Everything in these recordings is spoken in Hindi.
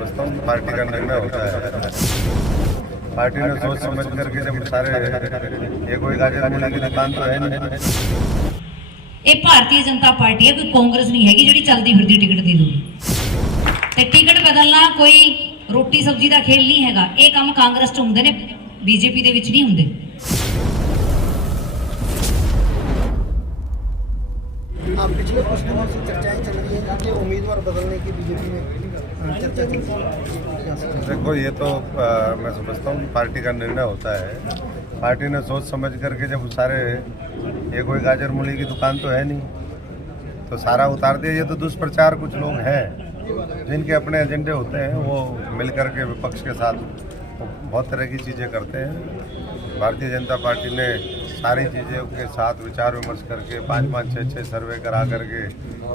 समझता हूँ पार्टी का निर्णय होता है। पार्टी ने सोच समझ करके जब सारे ये कोई गाजर मूली की दुकान तो है नहीं। ਇਹ ਭਾਰਤੀ ਜਨਤਾ ਪਾਰਟੀ ਹੈ, ਕੋਈ ਕਾਂਗਰਸ ਨਹੀਂ ਹੈਗੀ ਜਿਹੜੀ ਚੱਲਦੀ ਫਿਰਦੀ ਟਿਕਟ ਦੇ ਦੂਗੀ ਤੇ ਟਿਕਟ ਬਦਲਣਾ ਕੋਈ ਰੋਟੀ ਸਬਜ਼ੀ ਦਾ ਖੇਲ ਨਹੀਂ ਹੈਗਾ। ਇਹ ਕੰਮ ਕਾਂਗਰਸ 'ਚ ਹੁੰਦੇ ਨੇ, ਬੀਜੇਪੀ ਦੇ ਵਿੱਚ ਨਹੀਂ ਹੁੰਦੇ। पिछले कुछ दिनों से चर्चाएं चल रही है कि उम्मीदवार बदलने की बीजेपी में चर्चा चल रही है। देखो ये तो मैं समझता हूँ पार्टी का निर्णय होता है। पार्टी ने सोच समझ करके जब सारे ये कोई गाजर मूली की दुकान तो है नहीं तो सारा उतार दिया। ये तो दुष्प्रचार कुछ लोग हैं जिनके अपने एजेंडे होते हैं, वो मिलकर के विपक्ष के साथ बहुत तरह की चीज़ें करते हैं। भारतीय जनता पार्टी ने सारी चीज़ों के साथ विचार विमर्श करके 5-5, 6-6 सर्वे करा करके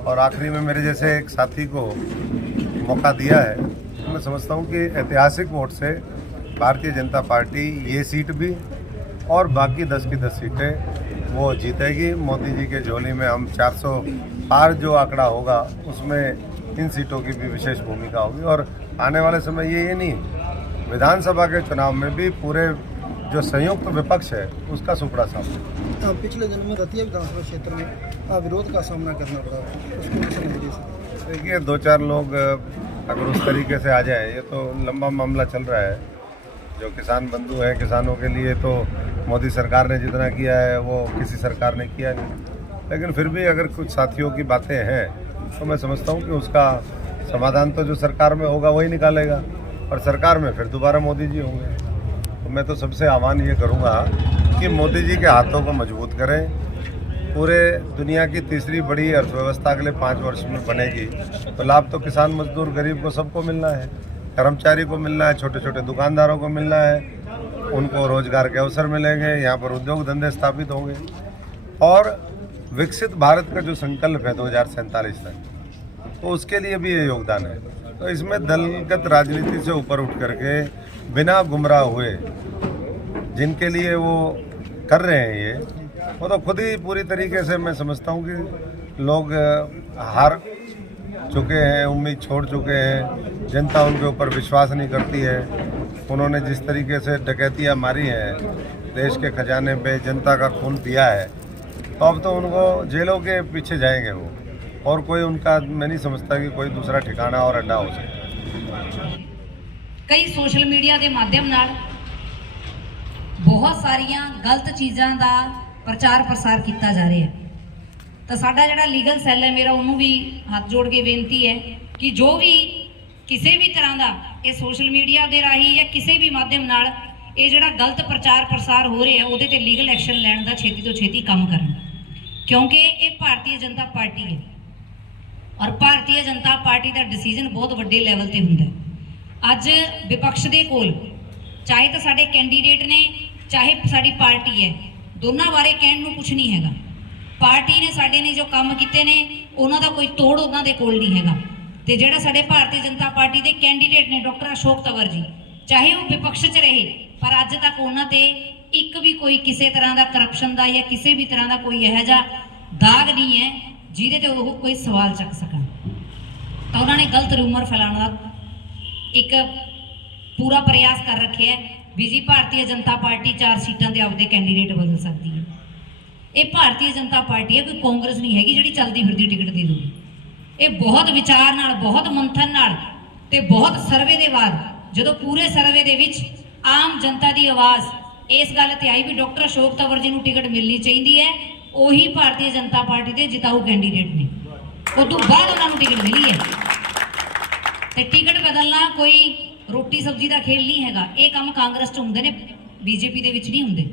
और आखिरी में मेरे जैसे एक साथी को मौका दिया है। तो मैं समझता हूँ कि ऐतिहासिक वोट से भारतीय जनता पार्टी ये सीट भी और बाकी 10 की 10 सीटें वो जीतेगी। मोदी जी के झोली में हम 400 पार जो आंकड़ा होगा उसमें इन सीटों की भी विशेष भूमिका होगी। और आने वाले समय ये नहीं, विधानसभा के चुनाव में भी पूरे जो संयुक्त विपक्ष है उसका सुपड़ा सामना। पिछले दिनों में रतिया विधानसभा क्षेत्र में विरोध का सामना करना पड़ा, उसको किस नजरिए से? देखिए 2-4 लोग अगर उस तरीके से आ जाए, ये तो लंबा मामला चल रहा है। जो किसान बंधु हैं, किसानों के लिए तो मोदी सरकार ने जितना किया है वो किसी सरकार ने किया नहीं। लेकिन फिर भी अगर कुछ साथियों की बातें हैं तो मैं समझता हूँ कि उसका समाधान तो जो सरकार में होगा वही निकालेगा और सरकार में फिर दोबारा मोदी जी होंगे। तो मैं तो सबसे आह्वान ये करूँगा कि मोदी जी के हाथों को मजबूत करें। पूरे दुनिया की तीसरी बड़ी अर्थव्यवस्था अगले 5 वर्ष में बनेगी तो लाभ तो किसान, मजदूर, गरीब को सबको मिलना है, कर्मचारी को मिलना है, छोटे छोटे दुकानदारों को मिलना है, उनको रोजगार के अवसर मिलेंगे, यहाँ पर उद्योग धंधे स्थापित होंगे और विकसित भारत का जो संकल्प है 2047 तक, तो उसके लिए भी ये योगदान है। तो इसमें दलगत राजनीति से ऊपर उठ करके बिना गुमराह हुए जिनके लिए वो कर रहे हैं ये, वो तो खुद ही पूरी तरीके से मैं समझता हूँ कि लोग हार चुके हैं, उम्मीद छोड़ चुके हैं, जनता उनके ऊपर विश्वास नहीं करती है। उन्होंने जिस तरीके से डकैतियाँ मारी हैं, देश के खजाने पे जनता का खून पिया है, तो अब तो उनको जेलों के पीछे जाएंगे वो, और कोई उनका मैं नहीं समझता कि कोई दूसरा ठिकाना और अड्डा हो सकता। ਕਈ ਸੋਸ਼ਲ ਮੀਡੀਆ ਦੇ ਮਾਧਿਅਮ ਨਾਲ ਬਹੁਤ ਸਾਰੀਆਂ ਗਲਤ ਚੀਜ਼ਾਂ ਦਾ ਪ੍ਰਚਾਰ ਪ੍ਰਸਾਰ ਕੀਤਾ ਜਾ ਰਿਹਾ ਹੈ। ਤਾਂ ਸਾਡਾ ਜਿਹੜਾ ਲੀਗਲ ਸੈੱਲ ਹੈ, ਮੇਰਾ ਉਹਨੂੰ ਵੀ ਹੱਥ ਜੋੜ ਕੇ ਬੇਨਤੀ ਹੈ ਕਿ ਜੋ ਵੀ ਕਿਸੇ ਵੀ ਤਰ੍ਹਾਂ ਦਾ ਇਹ ਸੋਸ਼ਲ ਮੀਡੀਆ ਦੇ ਰਾਹੀਂ ਜਾਂ ਕਿਸੇ ਵੀ ਮਾਧਿਅਮ ਨਾਲ ਇਹ ਜਿਹੜਾ ਗਲਤ ਪ੍ਰਚਾਰ ਪ੍ਰਸਾਰ ਹੋ ਰਿਹਾ ਉਹਦੇ ਤੇ ਲੀਗਲ ਐਕਸ਼ਨ ਲੈਣ ਦਾ ਛੇਤੀ ਤੋਂ ਛੇਤੀ ਕੰਮ ਕਰਨ, ਕਿਉਂਕਿ ਇਹ ਭਾਰਤੀ ਜਨਤਾ ਪਾਰਟੀ ਹੈ ਔਰ ਭਾਰਤੀ ਜਨਤਾ ਪਾਰਟੀ ਦਾ ਡਿਸੀਜਨ ਬਹੁਤ ਵੱਡੇ ਲੈਵਲ ਤੇ ਹੁੰਦਾ ਹੈ। ਅੱਜ ਵਿਪਕਸ਼ ਦੇ ਕੋਲ ਚਾਹੇ ਤਾਂ ਸਾਡੇ ਕੈਂਡੀਡੇਟ ਨੇ, ਚਾਹੇ ਸਾਡੀ ਪਾਰਟੀ ਹੈ, ਦੋਨਾਂ ਬਾਰੇ ਕਹਿਣ ਨੂੰ ਕੁਝ ਨਹੀਂ ਹੈਗਾ। ਪਾਰਟੀ ਨੇ ਸਾਡੇ ਨੇ ਜੋ ਕੰਮ ਕੀਤੇ ਨੇ ਉਹਨਾਂ ਦਾ ਕੋਈ ਤੋੜ ਉਹਨਾਂ ਦੇ ਕੋਲ ਨਹੀਂ ਹੈਗਾ। ਤੇ ਜਿਹੜਾ ਸਾਡੇ ਭਾਰਤੀ ਜਨਤਾ ਪਾਰਟੀ ਦੇ ਕੈਂਡੀਡੇਟ ਨੇ ਡਾਕਟਰ ਅਸ਼ੋਕ ਤਵਰ ਜੀ, ਚਾਹੇ ਉਹ ਵਿਪਕਸ਼ 'ਚ ਰਹੇ ਪਰ ਅੱਜ ਤੱਕ ਉਹਨਾਂ ਤੇ ਇੱਕ ਵੀ ਕੋਈ ਕਿਸੇ ਤਰ੍ਹਾਂ ਦਾ ਕਰਪਸ਼ਨ ਦਾ ਜਾਂ ਕਿਸੇ ਵੀ ਤਰ੍ਹਾਂ ਦਾ ਕੋਈ ਇਹੋ ਜਿਹਾ ਦਾਗ ਨਹੀਂ ਹੈ ਜਿਹਦੇ ਤੇ ਉਹ ਕੋਈ ਸਵਾਲ ਚੱਕ ਸਕਣ। ਤਾਂ ਉਹਨਾਂ ਨੇ ਗਲਤ ਰੂਮਰ ਫੈਲਾਉਣ ਦਾ ਇੱਕ ਪੂਰਾ ਪ੍ਰਯਾਸ ਕਰ ਰੱਖਿਆ ਹੈ ਵੀ ਜੀ ਭਾਰਤੀ ਜਨਤਾ ਪਾਰਟੀ 4 ਸੀਟਾਂ ਦੇ ਆਪਦੇ ਕੈਂਡੀਡੇਟ ਬਦਲ ਸਕਦੀ ਹੈ। ਇਹ ਭਾਰਤੀ ਜਨਤਾ ਪਾਰਟੀ ਹੈ, ਕੋਈ ਕਾਂਗਰਸ ਨਹੀਂ ਹੈਗੀ ਜਿਹੜੀ ਚੱਲਦੀ ਫਿਰਦੀ ਟਿਕਟ ਦੇ ਦੂਗੀ। ਇਹ ਬਹੁਤ ਵਿਚਾਰ ਨਾਲ, ਬਹੁਤ ਮੰਥਨ ਨਾਲ ਤੇ ਬਹੁਤ ਸਰਵੇ ਦੇ ਬਾਅਦ, ਜਦੋਂ ਪੂਰੇ ਸਰਵੇ ਦੇ ਵਿੱਚ ਆਮ ਜਨਤਾ ਦੀ ਆਵਾਜ਼ ਇਸ ਗੱਲ ਤੇ ਆਈ ਵੀ ਡਾਕਟਰ ਅਸ਼ੋਕ ਤਵਰ ਜੀ ਨੂੰ ਟਿਕਟ ਮਿਲਣੀ ਚਾਹੀਦੀ ਹੈ, ਉਹੀ ਭਾਰਤੀ ਜਨਤਾ ਪਾਰਟੀ ਦੇ ਜਿਤਾਊ ਕੈਂਡੀਡੇਟ ਨੇ। ਉਸ ਤੋਂ ਬਾਅਦ ਉਹਨਾਂ ਨੂੰ ਟਿਕਟ ਮਿਲੀ ਹੈ। ਤੇ ਟਿਕਟ ਬਦਲਣਾ ਕੋਈ ਰੋਟੀ ਸਬਜ਼ੀ ਦਾ ਖੇਲ ਨਹੀਂ ਹੈਗਾ। ਇਹ ਕੰਮ ਕਾਂਗਰਸ 'ਚ ਹੁੰਦੇ ਨੇ, ਬੀਜੇਪੀ ਦੇ ਵਿੱਚ ਨਹੀਂ ਹੁੰਦੇ।